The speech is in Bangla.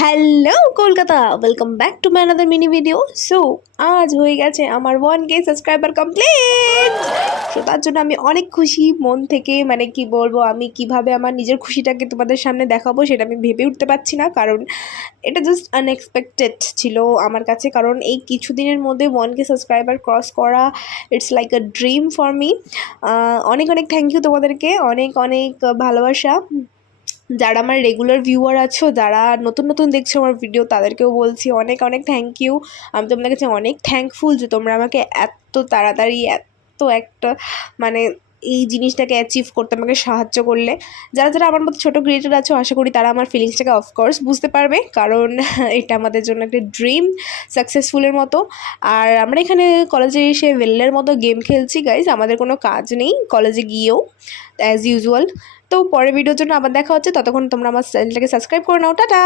Hello Kolkata, welcome back to my another mini video. So আজ হয়ে গেছে আমার 1K সাবস্ক্রাইবার কমপ্লিট। সো তার জন্য আমি অনেক খুশি মন থেকে, মানে কি বলবো, আমি কিভাবে আমার নিজের খুশিটাকে তোমাদের সামনে দেখাবো সেটা আমি ভেবে উঠতে পারছি না, কারণ এটা জাস্ট আনএক্সপেক্টেড ছিল আমার কাছে। কারণ এই কিছুদিনের মধ্যে 1K সাবস্ক্রাইবার ক্রস করা, it's like a dream for me. অনেক অনেক থ্যাংক ইউ তোমাদেরকে, অনেক অনেক ভালোবাসা। যারা আমার রেগুলার ভিউয়ার আছো, যারা নতুন নতুন দেখছো আমার ভিডিও, তাদেরকেও বলছি অনেক অনেক থ্যাংক ইউ। আমি তোমাদের কাছে অনেক থ্যাঙ্কফুল যে তোমরা আমাকে এত তাড়াতাড়ি এত একটা মানে এই জিনিসটাকে অ্যাচিভ করতে আমাকে সাহায্য করলে। যারা যারা আমার মতো ছোটো ক্রিয়েটার আছো, আশা করি তারা আমার ফিলিংসটাকে অফকোর্স বুঝতে পারবে, কারণ এটা আমাদের জন্য একটা ড্রিম সাকসেসফুলের মতো। আর আমরা এখানে কলেজে এসে ভেল্লের মতো গেম খেলছি গাইজ, আমাদের কোনো কাজ নেই কলেজে গিয়েও, অ্যাজ ইউজুয়াল। তো পরের ভিডিওর জন্য আবার দেখা হচ্ছে, ততক্ষণ তোমরা আমার চ্যানেলটাকে সাবস্ক্রাইব করে নাও। টাটা।